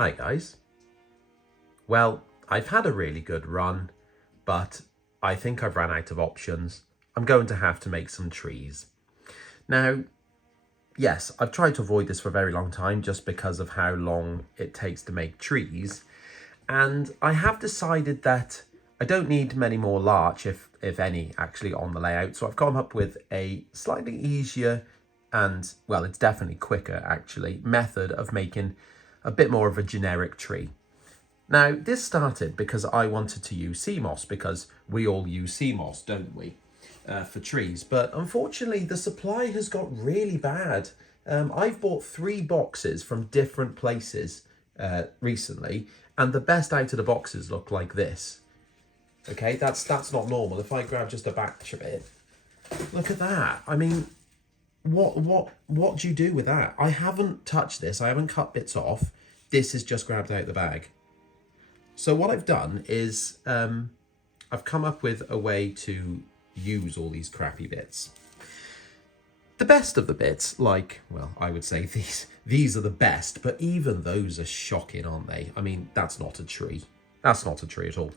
Hi guys. Well, I've had a really good run, but I think I've ran out of options. I'm going to have to make some trees. Now, yes, I've tried to avoid this for a very long time just because of how long it takes to make trees. And I have decided that I don't need many more larch, if any, actually on the layout. So I've come up with a slightly easier and, well, it's definitely quicker actually, method of making a bit more of a generic tree. Now, this started because I wanted to use sea moss, because we all use sea moss, don't we, for trees. But unfortunately, the supply has got really bad. I've bought 3 boxes from different places recently, and the best out of the boxes look like this. Okay, that's not normal. If I grab just a batch of it, look at that. I mean, what do you do with that? I haven't touched this. I haven't cut bits off. This is just grabbed out the bag. So what I've done is I've come up with a way to use all these crappy bits. The best of the bits, like, well, I would say these are the best, but even those are shocking, aren't they? I mean, that's not a tree. That's not a tree at all.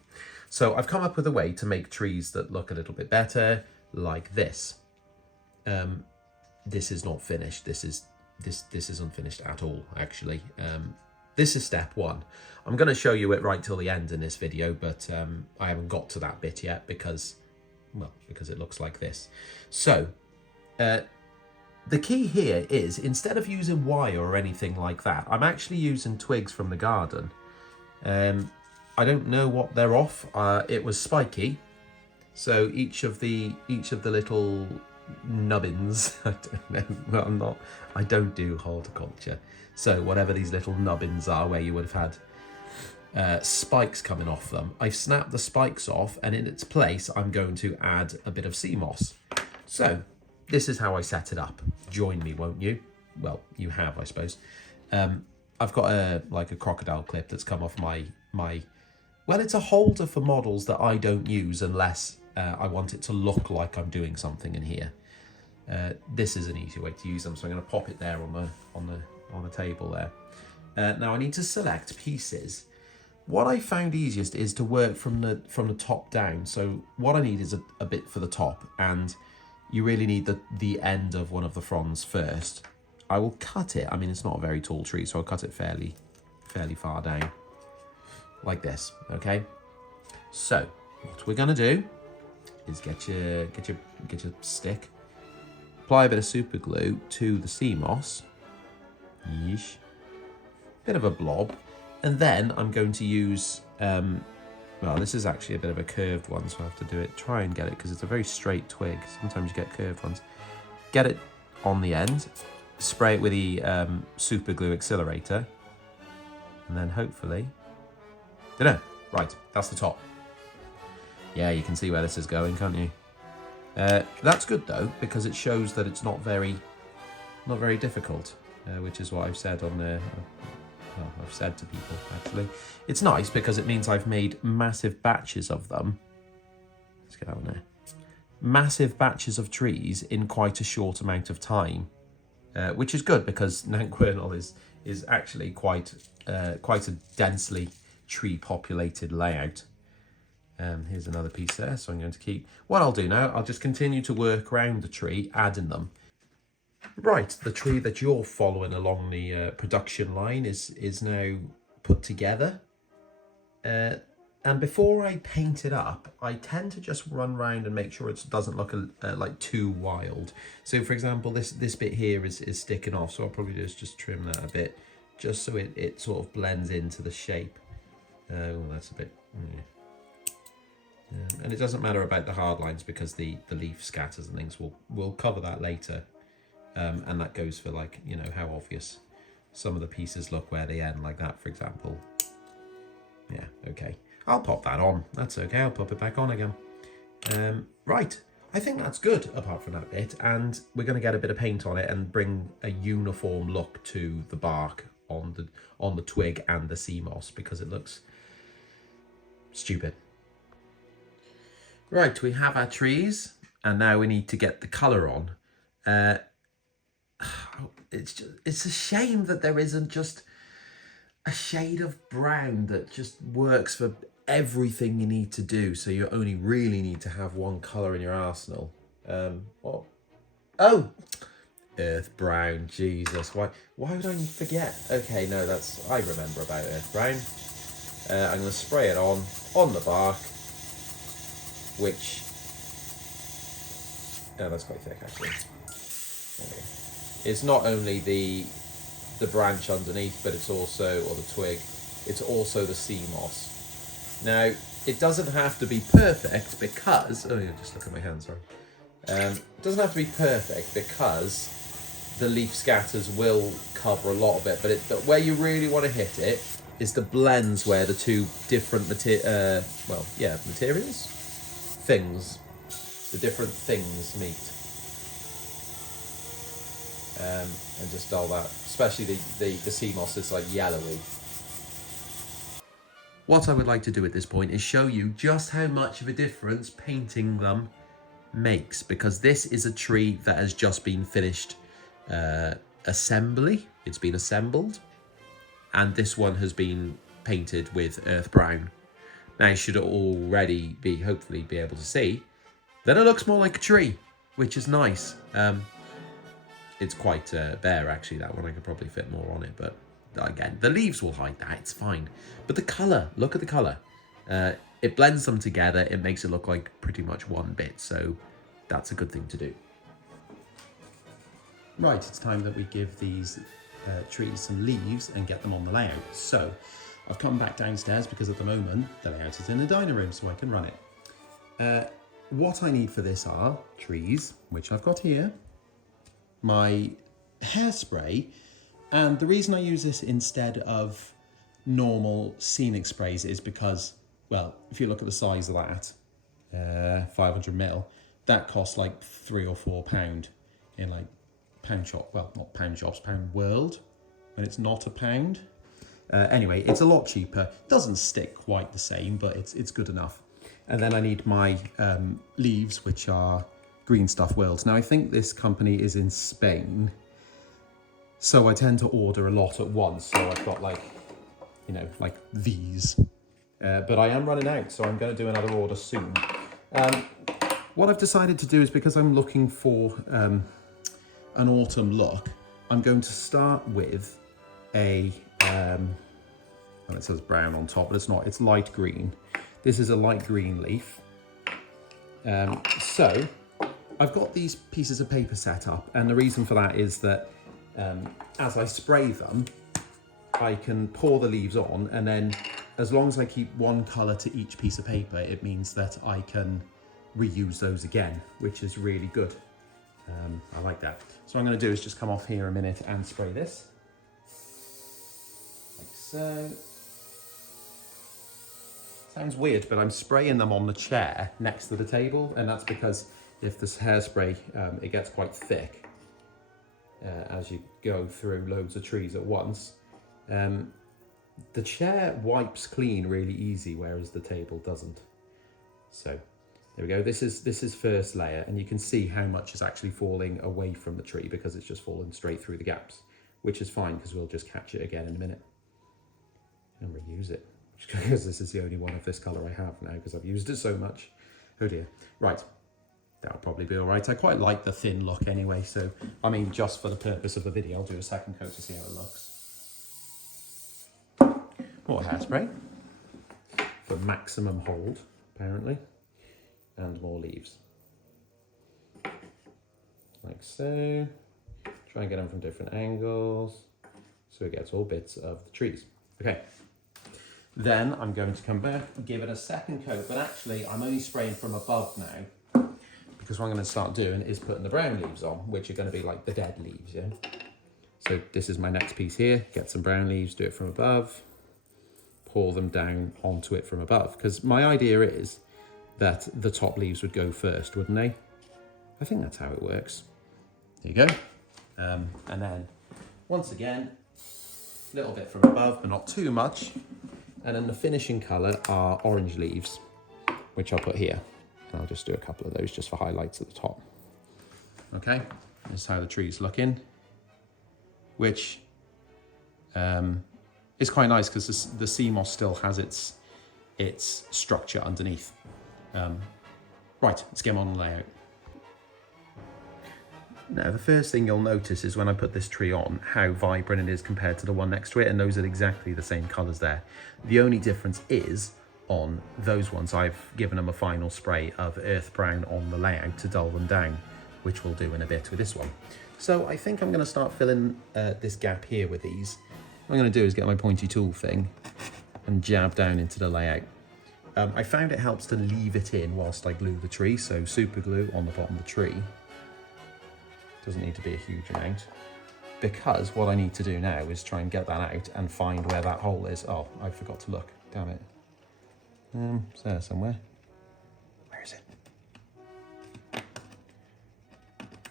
So I've come up with a way to make trees that look a little bit better, like this. This is not finished. This is unfinished at all, actually. This is step 1. I'm going to show you it right till the end in this video, but I haven't got to that bit yet because it looks like this. So the key here is, instead of using wire or anything like that, I'm actually using twigs from the garden. I don't know what they're off. It was spiky, so each of the little nubbins, I don't know, well, I don't do horticulture, so whatever these little nubbins are where you would have had spikes coming off them, I've snapped the spikes off, and in its place I'm going to add a bit of sea moss. So this is how I set it up. Join me, won't you? Well, you have, I suppose. I've got a crocodile clip that's come off my well, it's a holder for models that I don't use unless I want it to look like I'm doing something in here. This is an easy way to use them, so I'm going to pop it there on the table there. Now I need to select pieces. What I found easiest is to work from the top down. So what I need is a bit for the top, and you really need the end of one of the fronds first. I will cut it. I mean, it's not a very tall tree, so I'll cut it fairly far down, like this. Okay. So what we're gonna do is get your stick, apply a bit of super glue to the sea moss. Yeesh. Bit of a blob, and then I'm going to use well, this is actually a bit of a curved one, so I have to try and get it, because it's a very straight twig. Sometimes you get curved ones. Get it on the end, spray it with the super glue accelerator, and then hopefully, right, that's the top. Yeah, you can see where this is going, can't you? That's good though, because it shows that it's not very difficult, which is what I've said on the. Well, I've said to people, actually. It's nice because it means I've made massive batches of them. Let's get out there. Massive batches of trees in quite a short amount of time, which is good because Nanquernal is actually quite a densely tree-populated layout. Here's another piece there, so I'm going to keep. What I'll do now, I'll just continue to work around the tree, adding them. Right, the tree that you're following along the production line is now put together. And before I paint it up, I tend to just run around and make sure it doesn't look like too wild. So for example, this bit here is sticking off, so I'll probably just trim that a bit, just so it sort of blends into the shape. Oh, that's a bit... and it doesn't matter about the hard lines because the leaf scatters and things. We'll cover that later. And that goes for, like, you know, how obvious some of the pieces look where they end, like that, for example. Yeah, okay. I'll pop that on. That's okay. I'll pop it back on again. Right. I think that's good, apart from that bit. And we're going to get a bit of paint on it and bring a uniform look to the bark on the twig and the sea moss, because it looks stupid. Right, we have our trees, and now we need to get the colour on. It's a shame that there isn't just a shade of brown that just works for everything you need to do. So you only really need to have one colour in your arsenal. What? Oh, earth brown. Jesus, why would I forget? Okay, no, I remember about earth brown. I'm going to spray it on the bark, which, oh, that's quite thick actually. Okay. It's not only the branch underneath, but it's also, or the twig, it's also the sea moss. Now, it doesn't have to be perfect because, oh yeah, just look at my hands, sorry. It doesn't have to be perfect because the leaf scatters will cover a lot of it, but where you really want to hit it is the blends where the two different materials, the different things meet. And just dull that, especially the sea moss is like yellowy. What I would like to do at this point is show you just how much of a difference painting them makes, because this is a tree that has just been finished assembly. It's been assembled, and this one has been painted with earth brown. Now you should already hopefully be able to see that it looks more like a tree, which is nice. It's quite bare actually, that one. I could probably fit more on it, but again, the leaves will hide that, it's fine. But the colour, look at the colour. It blends them together, it makes it look like pretty much one bit, so that's a good thing to do. Right, it's time that we give these trees some leaves and get them on the layout. So, I've come back downstairs because at the moment, the layout is in the dining room, so I can run it. What I need for this are trees, which I've got here, my hairspray, and the reason I use this instead of normal scenic sprays is because, well, if you look at the size of that, 500ml, that costs like £3 or £4 in like pound shop, well, not pound shops, pound world, when it's not a pound. Anyway, it's a lot cheaper, doesn't stick quite the same, but it's good enough. And then I need my leaves, which are Green Stuff Worlds. Now I think this company is in Spain, so I tend to order a lot at once. So I've got like, you know, like these, but I am running out, so I'm going to do another order soon. What I've decided to do is, because I'm looking for an autumn look, I'm going to start with a, well, it says brown on top, but it's not, it's light green. This is a light green leaf. So I've got these pieces of paper set up, and the reason for that is that as I spray them, I can pour the leaves on, and then as long as I keep one colour to each piece of paper, it means that I can reuse those again, which is really good. I like that. So what I'm going to do is just come off here a minute and spray this. Like so. Sounds weird, but I'm spraying them on the chair next to the table, and that's because if this hairspray, it gets quite thick as you go through loads of trees at once. The chair wipes clean really easy, whereas the table doesn't. So there we go. This is first layer, and you can see how much is actually falling away from the tree because it's just fallen straight through the gaps, which is fine because we'll just catch it again in a minute and reuse it. Because this is the only one of this colour I have now because I've used it so much. Oh dear. Right. That'll probably be all right. I quite like the thin look anyway, so, I mean, just for the purpose of the video, I'll do a second coat to see how it looks. More hairspray for maximum hold, apparently, and more leaves. Like so. Try and get them from different angles, so it gets all bits of the trees. Okay. Then I'm going to come back and give it a second coat, but actually I'm only spraying from above now, because what I'm going to start doing is putting the brown leaves on, which are going to be like the dead leaves, yeah? So this is my next piece here, get some brown leaves, do it from above, pour them down onto it from above, because my idea is that the top leaves would go first, wouldn't they? I think that's how it works. There you go. And then, once again, a little bit from above, but not too much. And then the finishing colour are orange leaves, which I'll put here. And I'll just do a couple of those just for highlights at the top. Okay, this is how the tree's looking, which it's quite nice because the CMOS still has its structure underneath. Right, let's get on the layout. Now, the first thing you'll notice is when I put this tree on, how vibrant it is compared to the one next to it, and those are exactly the same colours there. The only difference is on those ones, I've given them a final spray of earth brown on the layout to dull them down, which we'll do in a bit with this one. So I think I'm going to start filling this gap here with these. What I'm going to do is get my pointy tool thing and jab down into the layout. I found it helps to leave it in whilst I glue the tree, so super glue on the bottom of the tree. Doesn't need to be a huge amount, because what I need to do now is try and get that out and find where that hole is. Oh, I forgot to look, damn it. It's there somewhere. Where is it?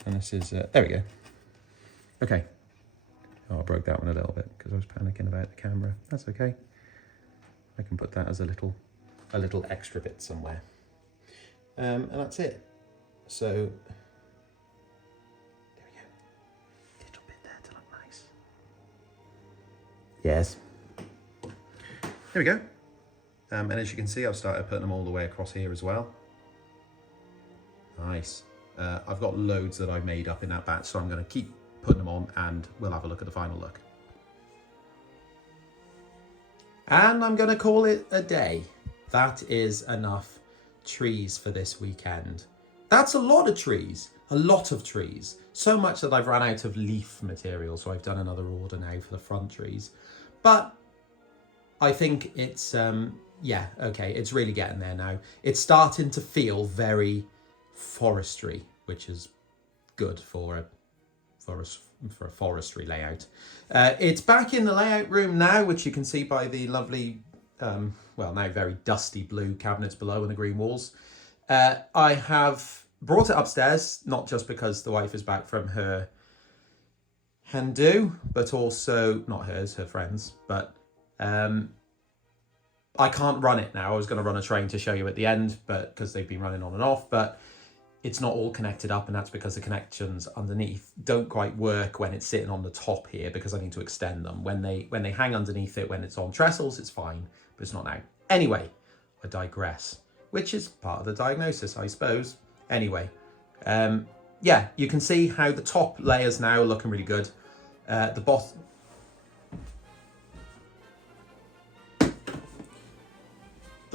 And this is, there we go. Okay. Oh, I broke that one a little bit because I was panicking about the camera. That's okay. I can put that as a little extra bit somewhere. And that's it. So, yes. There we go. And as you can see, I've started putting them all the way across here as well. Nice. I've got loads that I've made up in that batch, so I'm going to keep putting them on and we'll have a look at the final look. And I'm going to call it a day. That is enough trees for this weekend. That's a lot of trees. A lot of trees. So much that I've run out of leaf material, so I've done another order now for the front trees. But I think it's, yeah, okay, it's really getting there now. It's starting to feel very forestry, which is good for a forestry layout. It's back in the layout room now, which you can see by the lovely, well, now very dusty blue cabinets below and the green walls. I have brought it upstairs, not just because the wife is back from her hen do, but also, not hers, her friends, but I can't run it now. I was going to run a train to show you at the end, but because they've been running on and off, but it's not all connected up, and that's because the connections underneath don't quite work when it's sitting on the top here, because I need to extend them. When they hang underneath it, when it's on trestles, it's fine, but it's not now. Anyway, I digress, which is part of the diagnosis, I suppose. Anyway, yeah, you can see how the top layers now are looking really good. The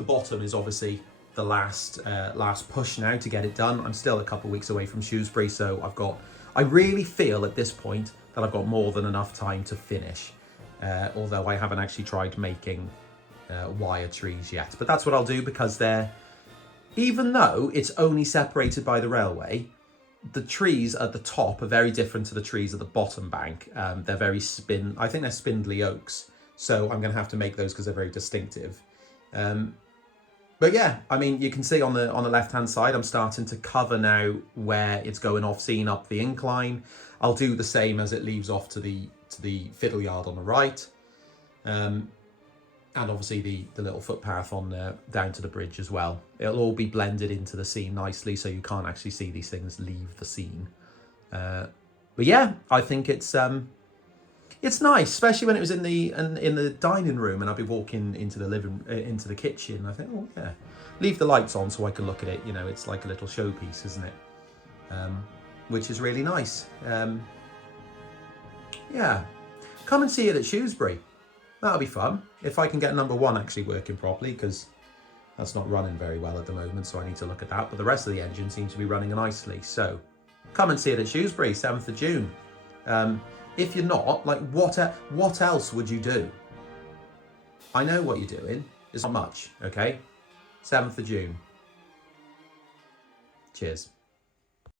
bottom is obviously the last push now to get it done. I'm still a couple of weeks away from Shrewsbury, so I really feel at this point that I've got more than enough time to finish, although I haven't actually tried making wire trees yet. But that's what I'll do, because even though it's only separated by the railway, the trees at the top are very different to the trees at the bottom bank. They're very I think they're spindly oaks, so I'm going to have to make those because they're very distinctive. But yeah, I mean, you can see on the left-hand side, I'm starting to cover now where it's going off scene up the incline. I'll do the same as it leaves off to the fiddle yard on the right. And obviously the little footpath on down to the bridge as well. It'll all be blended into the scene nicely, so you can't actually see these things leave the scene. But yeah, I think it's nice, especially when it was in the dining room, and I'll be walking into the the kitchen. I think, oh yeah, leave the lights on so I can look at it. You know, it's like a little showpiece, isn't it? Which is really nice. Yeah, come and see it at Shrewsbury. That'll be fun. If I can get number 1 actually working properly, because that's not running very well at the moment, so I need to look at that. But the rest of the engine seems to be running nicely. So come and see it at Shrewsbury, 7th of June. If you're not, like, what else would you do? I know what you're doing. It's not much, okay? 7th of June. Cheers.